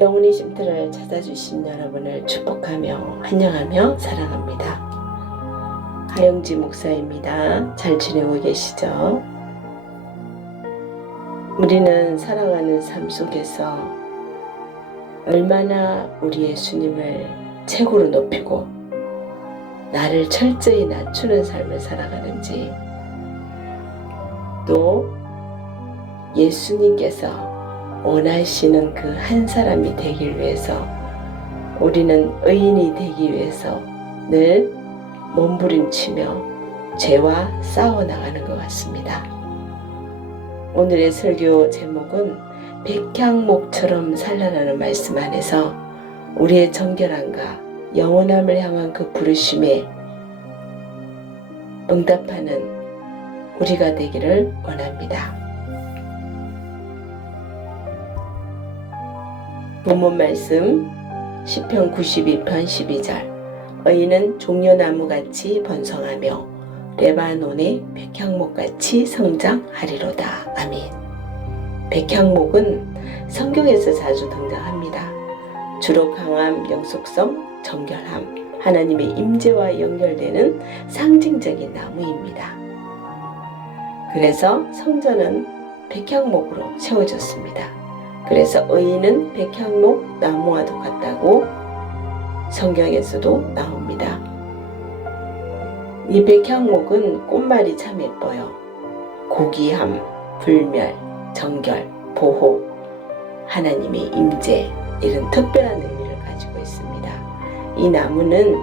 영혼의 쉼터를 찾아주신 여러분을 축복하며 환영하며 사랑합니다. 하영지 목사입니다. 잘 지내고 계시죠? 우리는 살아가는 삶 속에서 얼마나 우리 예수님을 최고로 높이고 나를 철저히 낮추는 삶을 살아가는지, 또 예수님께서 원하시는 그 한 사람이 되길 위해서 우리는 의인이 되기 위해서 늘 몸부림치며 죄와 싸워나가는 것 같습니다. 오늘의 설교 제목은 백향목처럼 살라라는 말씀 안에서 우리의 정결함과 영원함을 향한 그 부르심에 응답하는 우리가 되기를 원합니다. 본문 말씀 시편 92편 12절. 의인은 종려나무같이 번성하며 레바논의 백향목같이 성장하리로다. 아멘. 백향목은 성경에서 자주 등장합니다. 주로 강함, 영속성, 정결함, 하나님의 임재와 연결되는 상징적인 나무입니다. 그래서 성전은 백향목으로 채워졌습니다. 그래서 의인은 백향목 나무와도 같다고 성경에서도 나옵니다. 이 백향목은 꽃말이 참 예뻐요. 고귀함, 불멸, 정결, 보호, 하나님의 임재, 이런 특별한 의미를 가지고 있습니다. 이 나무는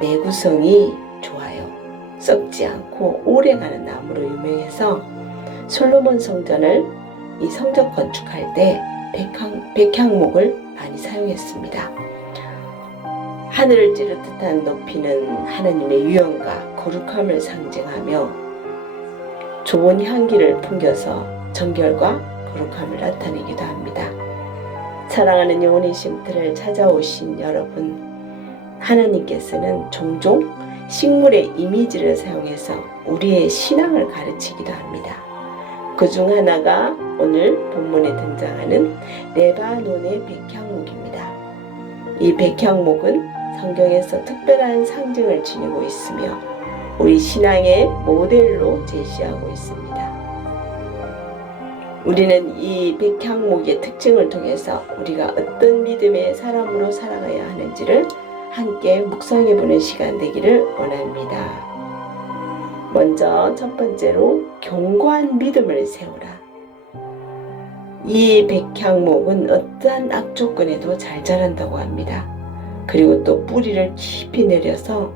내구성이 좋아요. 썩지 않고 오래가는 나무로 유명해서 솔로몬 성전을 이 성전 건축할 때 백향목을 많이 사용했습니다. 하늘을 찌를 듯한 높이는 하나님의 유형과 거룩함을 상징하며 좋은 향기를 풍겨서 정결과 거룩함을 나타내기도 합니다. 사랑하는 영혼의 쉼터를 찾아오신 여러분, 하나님께서는 종종 식물의 이미지를 사용해서 우리의 신앙을 가르치기도 합니다. 그 중 하나가 오늘 본문에 등장하는 레바논의 백향목입니다. 이 백향목은 성경에서 특별한 상징을 지니고 있으며 우리 신앙의 모델로 제시하고 있습니다. 우리는 이 백향목의 특징을 통해서 우리가 어떤 믿음의 사람으로 살아가야 하는지를 함께 묵상해보는 시간 되기를 원합니다. 먼저 첫 번째로 견고한 믿음을 세우라. 이 백향목은 어떠한 악조건에도 잘 자란다고 합니다. 그리고 또 뿌리를 깊이 내려서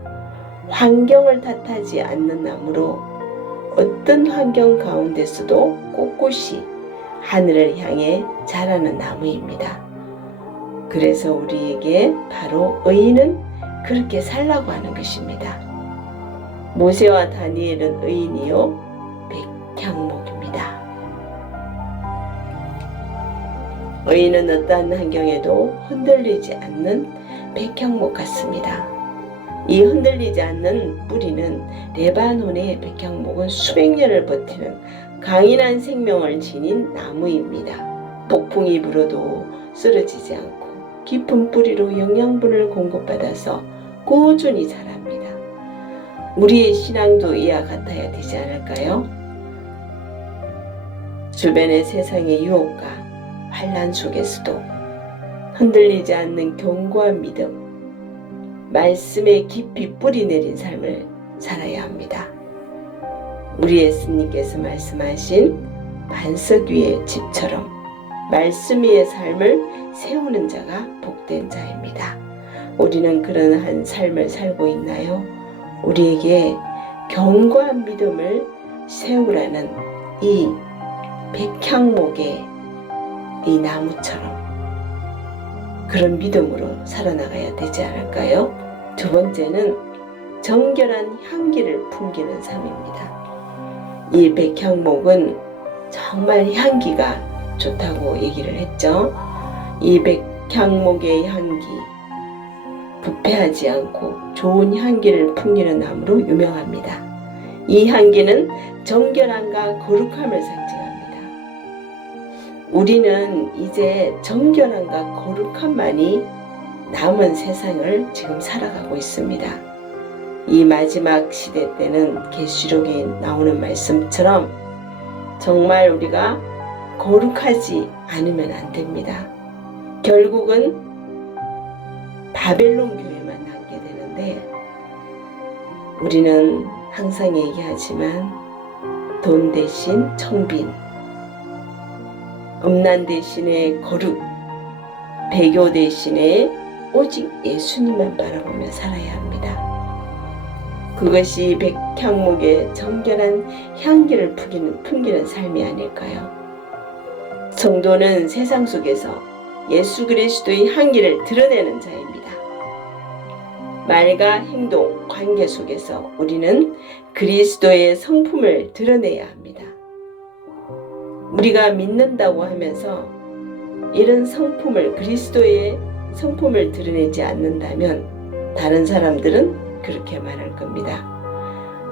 환경을 탓하지 않는 나무로 어떤 환경 가운데서도 꼿꼿이 하늘을 향해 자라는 나무입니다. 그래서 우리에게 바로 의인은 그렇게 살라고 하는 것입니다. 모세와 다니엘은 의인이요 백향목입니다. 의인은 어떠한 환경에도 흔들리지 않는 백향목 같습니다. 이 흔들리지 않는 뿌리는 레바논의 백향목은 수백 년을 버티는 강인한 생명을 지닌 나무입니다. 폭풍이 불어도 쓰러지지 않고 깊은 뿌리로 영양분을 공급받아서 꾸준히 자랍니다. 우리의 신앙도 이와 같아야 되지 않을까요? 주변의 세상의 유혹과 환난 속에서도 흔들리지 않는 견고한 믿음, 말씀에 깊이 뿌리 내린 삶을 살아야 합니다. 우리 예수님께서 말씀하신 반석 위의 집처럼 말씀 위의 삶을 세우는 자가 복된 자입니다. 우리는 그러한 삶을 살고 있나요? 우리에게 견고한 믿음을 세우라는 이 백향목의 이 나무처럼 그런 믿음으로 살아나가야 되지 않을까요? 두 번째는 정결한 향기를 풍기는 삶입니다. 이 백향목은 정말 향기가 좋다고 얘기를 했죠. 이 백향목의 향기, 부패하지 않고 좋은 향기를 풍기는 나무로 유명합니다. 이 향기는 정결함과 거룩함을 상징합니다. 우리는 이제 정결함과 거룩함만이 남은 세상을 지금 살아가고 있습니다. 이 마지막 시대 때는 계시록에 나오는 말씀처럼 정말 우리가 거룩하지 않으면 안 됩니다. 결국은 바벨론 교회만 남게 되는데, 우리는 항상 얘기하지만 돈 대신 청빈, 음란 대신에 거룩, 배교 대신에 오직 예수님만 바라보며 살아야 합니다. 그것이 백향목의 정결한 향기를 풍기는 삶이 아닐까요? 성도는 세상 속에서 예수 그리스도의 향기를 드러내는 자입니다. 말과 행동, 관계 속에서 우리는 그리스도의 성품을 드러내야 합니다. 우리가 믿는다고 하면서 이런 성품을, 그리스도의 성품을 드러내지 않는다면 다른 사람들은 그렇게 말할 겁니다.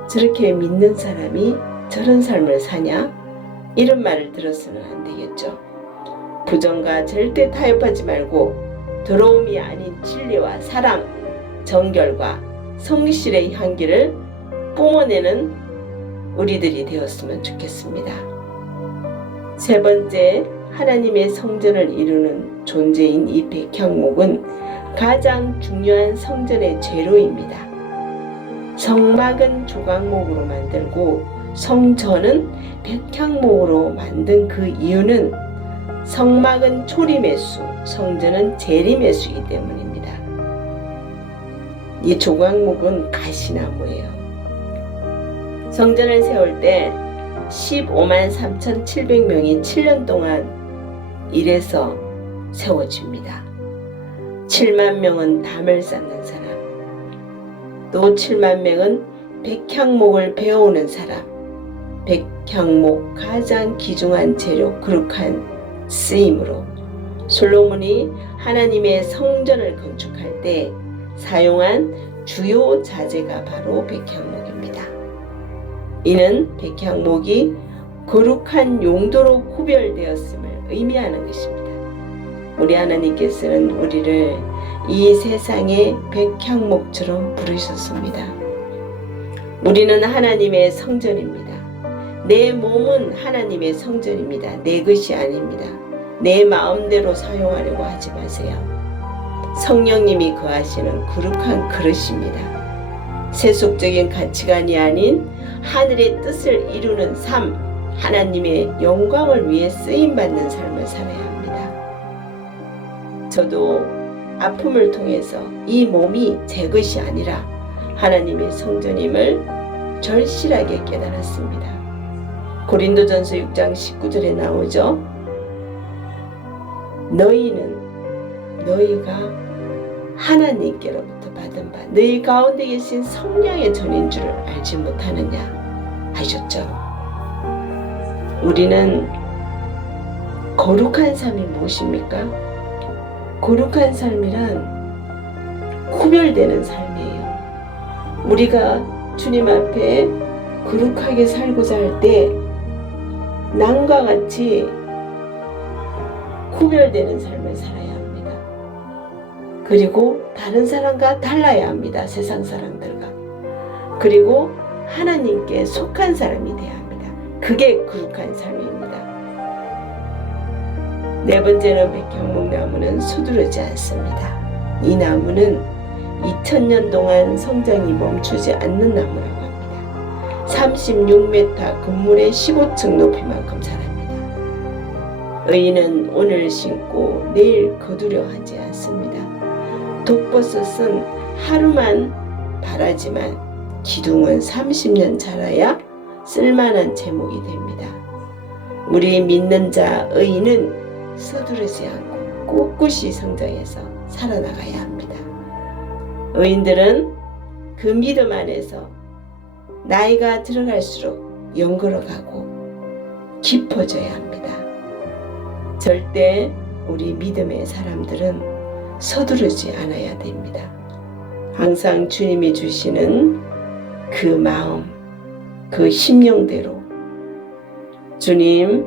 저렇게 믿는 사람이 저런 삶을 사냐? 이런 말을 들어서는 안 되겠죠. 부정과 절대 타협하지 말고 더러움이 아닌 진리와 사랑, 정결과 성실의 향기를 뿜어내는 우리들이 되었으면 좋겠습니다. 세 번째, 하나님의 성전을 이루는 존재인 이 백향목은 가장 중요한 성전의 재료입니다. 성막은 조각목으로 만들고 성전은 백향목으로 만든 그 이유는 성막은 초리매수, 성전은 재리매수이기 때문입니다. 이 조각목은 가시나무예요. 성전을 세울 때 15만 3,700명이 7년 동안 일해서 세워집니다. 7만 명은 담을 쌓는 사람, 또 7만 명은 백향목을 베어오는 사람, 백향목 가장 귀중한 재료, 거룩한 쓰임으로 솔로몬이 하나님의 성전을 건축할 때 사용한 주요 자재가 바로 백향목입니다. 이는 백향목이 거룩한 용도로 구별되었음을 의미하는 것입니다. 우리 하나님께서는 우리를 이 세상의 백향목처럼 부르셨습니다. 우리는 하나님의 성전입니다. 내 몸은 하나님의 성전입니다. 내 것이 아닙니다. 내 마음대로 사용하려고 하지 마세요. 성령님이 거하시는 거룩한 그릇입니다. 세속적인 가치관이 아닌 하늘의 뜻을 이루는 삶, 하나님의 영광을 위해 쓰임받는 삶을 살아야 합니다. 저도 아픔을 통해서 이 몸이 제 것이 아니라 하나님의 성전임을 절실하게 깨달았습니다. 고린도전서 6장 19절에 나오죠. 너희가 하나님께로부터 받은 바 너희 가운데 계신 성령의 전인 줄 알지 못하느냐 하셨죠. 우리는 거룩한 삶이 무엇입니까? 거룩한 삶이란 구별되는 삶이에요. 우리가 주님 앞에 거룩하게 살고자 할 때 남과 같이 구별되는 삶을 살아야 합니다. 그리고 다른 사람과 달라야 합니다. 세상 사람들과. 그리고 하나님께 속한 사람이 되어야 합니다. 그게 거룩한 삶입니다. 네 번째는 백향목나무는 서두르지 않습니다. 이 나무는 2000년 동안 성장이 멈추지 않는 나무라고 합니다. 36m, 건물의 15층 높이만큼 자랍니다. 의인은 오늘 심고 내일 거두려 하지 않습니다. 독버섯은 하루만 바라지만 기둥은 30년 자라야 쓸만한 제목이 됩니다. 우리 믿는 자 의인은 서두르지 않고 꿋꿋이 성장해서 살아나가야 합니다. 의인들은 그 믿음 안에서 나이가 들어갈수록 연걸어가고 깊어져야 합니다. 절대 우리 믿음의 사람들은 서두르지 않아야 됩니다. 항상 주님이 주시는 그 마음, 그 심령대로 주님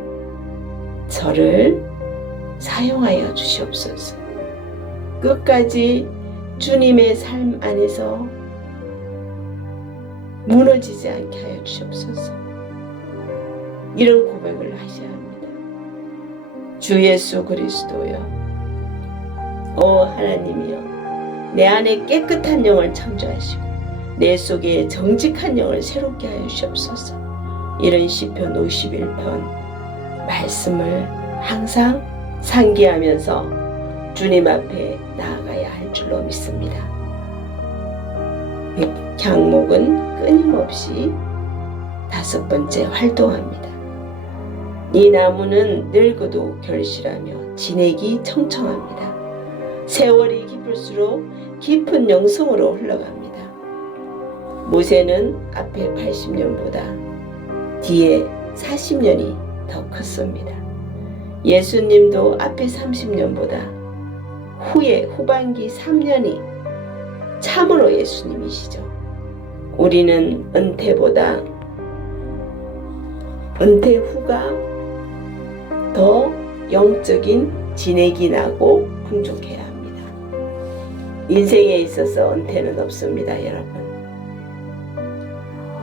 저를 사용하여 주시옵소서. 끝까지 주님의 삶 안에서 무너지지 않게 하여 주시옵소서. 이런 고백을 하셔야 합니다. 주 예수 그리스도여, 오 하나님이여, 내 안에 깨끗한 영을 창조하시고 내 속에 정직한 영을 새롭게 하여 주시옵소서. 이런 시편 51편 말씀을 항상 상기하면서 주님 앞에 나아가야 할 줄로 믿습니다. 백향목은 끊임없이 5번째 활동합니다. 이 나무는 늙어도 결실하며 진액이 청청합니다. 세월이 깊을수록 깊은 영성으로 흘러갑니다. 모세는 앞에 80년보다 뒤에 40년이 더 컸습니다. 예수님도 앞에 30년보다 후에 후반기 3년이 참으로 예수님이시죠. 우리는 은퇴 후가 더 영적인 진액이 나고 풍족해야 합니다. 인생에 있어서 은퇴는 없습니다, 여러분.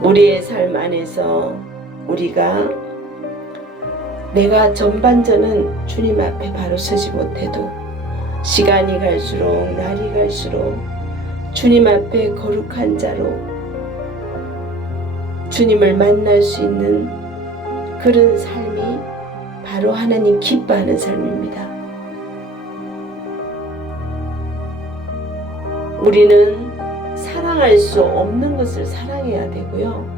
우리의 삶 안에서 내가 전반전은 주님 앞에 바로 서지 못해도 시간이 갈수록 날이 갈수록 주님 앞에 거룩한 자로 주님을 만날 수 있는 그런 삶이 바로 하나님 기뻐하는 삶입니다. 우리는 사랑할 수 없는 것을 사랑해야 되고요.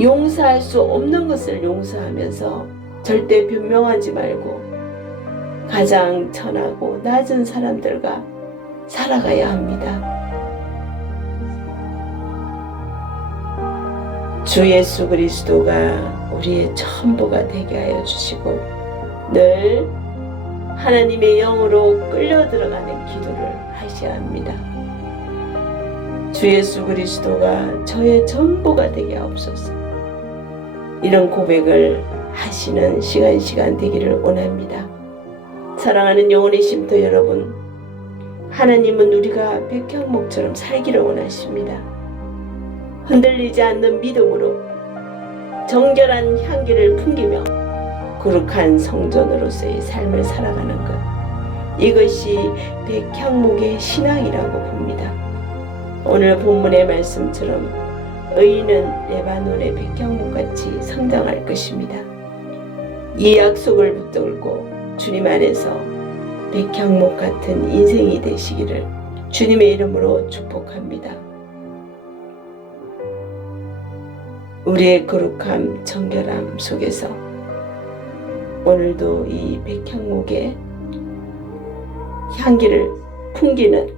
용서할 수 없는 것을 용서하면서 절대 변명하지 말고 가장 천하고 낮은 사람들과 살아가야 합니다. 주 예수 그리스도가 우리의 전부가 되게 하여 주시고 늘 하나님의 영으로 끌려 들어가는 기도를 하셔야 합니다. 주 예수 그리스도가 저의 전부가 되게 하옵소서. 이런 고백을 하시는 시간 되기를 원합니다. 사랑하는 영혼의 쉼터 여러분, 하나님은 우리가 백향목처럼 살기를 원하십니다. 흔들리지 않는 믿음으로 정결한 향기를 풍기며 거룩한 성전으로서의 삶을 살아가는 것, 이것이 백향목의 신앙이라고 봅니다. 오늘 본문의 말씀처럼 의인은 레바논의 백향목같이 성장할 것입니다. 이 약속을 붙들고 주님 안에서 백향목 같은 인생이 되시기를 주님의 이름으로 축복합니다. 우리의 거룩함, 정결함 속에서 오늘도 이 백향목의 향기를 풍기는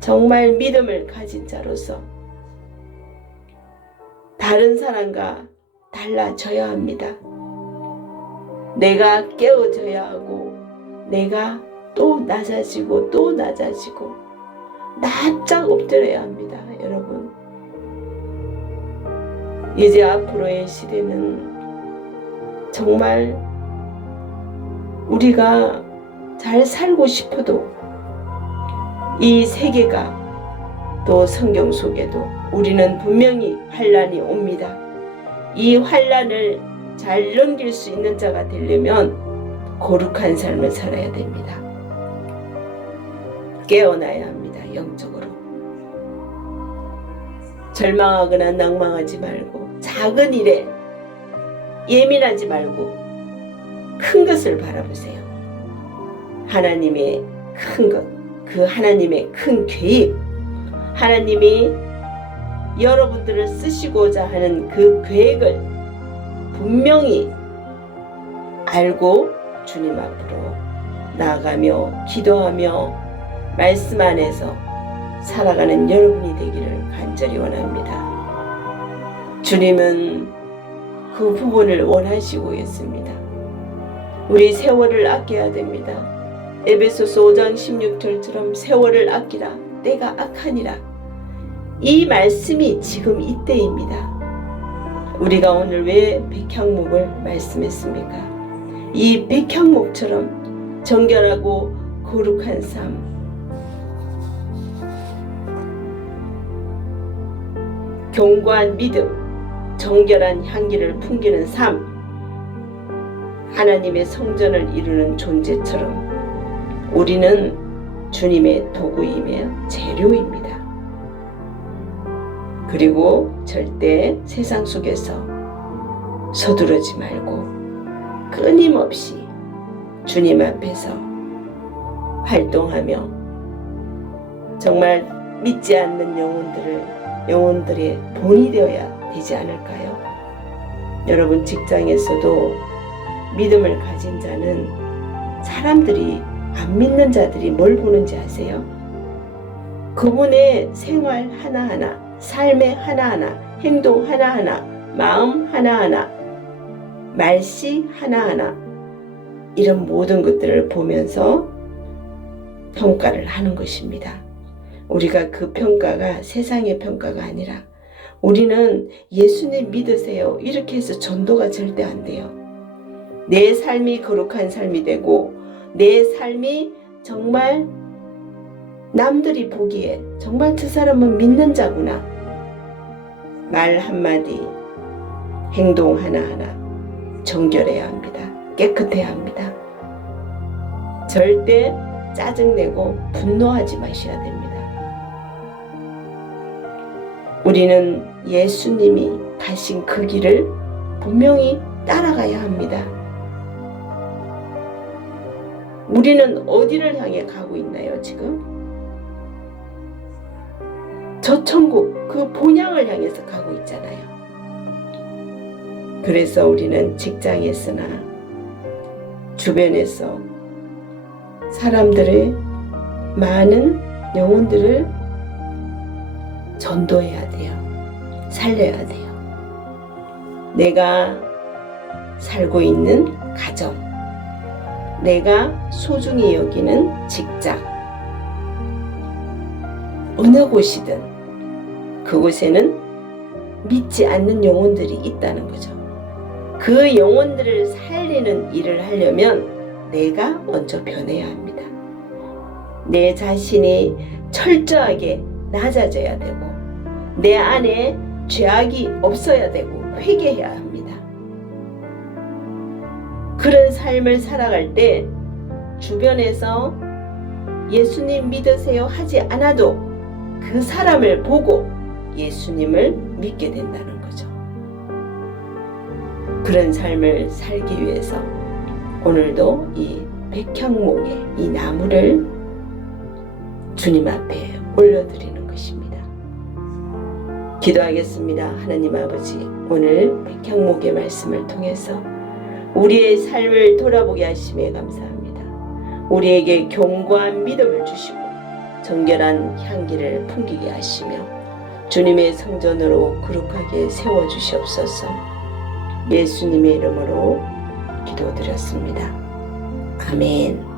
정말 믿음을 가진 자로서 다른 사람과 달라져야 합니다. 내가 깨어져야 하고 내가 또 낮아지고 또 낮아지고 납작 엎드려야 합니다. 여러분, 이제 앞으로의 시대는 정말 우리가 잘 살고 싶어도 이 세계가 또 성경 속에도 우리는 분명히 환난이 옵니다. 이 환난을 잘 넘길 수 있는 자가 되려면 거룩한 삶을 살아야 됩니다. 깨어나야 합니다. 영적으로. 절망하거나 낭망하지 말고 작은 일에 예민하지 말고 큰 것을 바라보세요. 하나님의 큰 것, 그 하나님의 큰 계획, 하나님이 여러분들을 쓰시고자 하는 그 계획을 분명히 알고 주님 앞으로 나아가며 기도하며 말씀 안에서 살아가는 여러분이 되기를 간절히 원합니다. 주님은 그 부분을 원하시고 있습니다. 우리 세월을 아껴야 됩니다. 에베소서 5장 16절처럼 세월을 아끼라, 때가 악하니라. 이 말씀이 지금 이때입니다. 우리가 오늘 왜 백향목을 말씀했습니까? 이 백향목처럼 정결하고 거룩한 삶, 견고한 믿음, 정결한 향기를 풍기는 삶, 하나님의 성전을 이루는 존재처럼 우리는 주님의 도구이며 재료입니다. 그리고 절대 세상 속에서 서두르지 말고 끊임없이 주님 앞에서 활동하며 정말 믿지 않는 영혼들의 본이 되어야 되지 않을까요? 여러분, 직장에서도 믿음을 가진 자는 사람들이 안 믿는 자들이 뭘 보는지 아세요? 그분의 생활 하나하나, 삶의 하나하나, 행동 하나하나, 마음 하나하나, 말씨 하나하나, 이런 모든 것들을 보면서 평가를 하는 것입니다. 우리가 그 평가가 세상의 평가가 아니라 우리는 예수님 믿으세요 이렇게 해서 전도가 절대 안 돼요. 내 삶이 거룩한 삶이 되고 내 삶이 정말 남들이 보기에 정말 저 사람은 믿는 자구나, 말 한마디, 행동 하나하나 정결해야 합니다. 깨끗해야 합니다. 절대 짜증내고 분노하지 마셔야 됩니다. 우리는 예수님이 가신 그 길을 분명히 따라가야 합니다. 우리는 어디를 향해 가고 있나요, 지금? 저 천국, 그 본향을 향해서 가고 있잖아요. 그래서 우리는 직장에서나 주변에서 사람들의 많은 영혼들을 전도해야 돼요. 살려야 돼요. 내가 살고 있는 가정, 내가 소중히 여기는 직장, 어느 곳이든 그곳에는 믿지 않는 영혼들이 있다는 거죠. 그 영혼들을 살리는 일을 하려면 내가 먼저 변해야 합니다. 내 자신이 철저하게 낮아져야 되고 내 안에 죄악이 없어야 되고 회개해야 합니다. 그런 삶을 살아갈 때 주변에서 예수님 믿으세요 하지 않아도 그 사람을 보고 예수님을 믿게 된다는 거죠. 그런 삶을 살기 위해서 오늘도 이 백향목의 이 나무를 주님 앞에 올려드리는 것입니다. 기도하겠습니다. 하나님 아버지, 오늘 백향목의 말씀을 통해서 우리의 삶을 돌아보게 하심에 감사합니다. 우리에게 견고한 믿음을 주시고 정결한 향기를 풍기게 하시며 주님의 성전으로 거룩하게 세워주시옵소서. 예수님의 이름으로 기도드렸습니다. 아멘.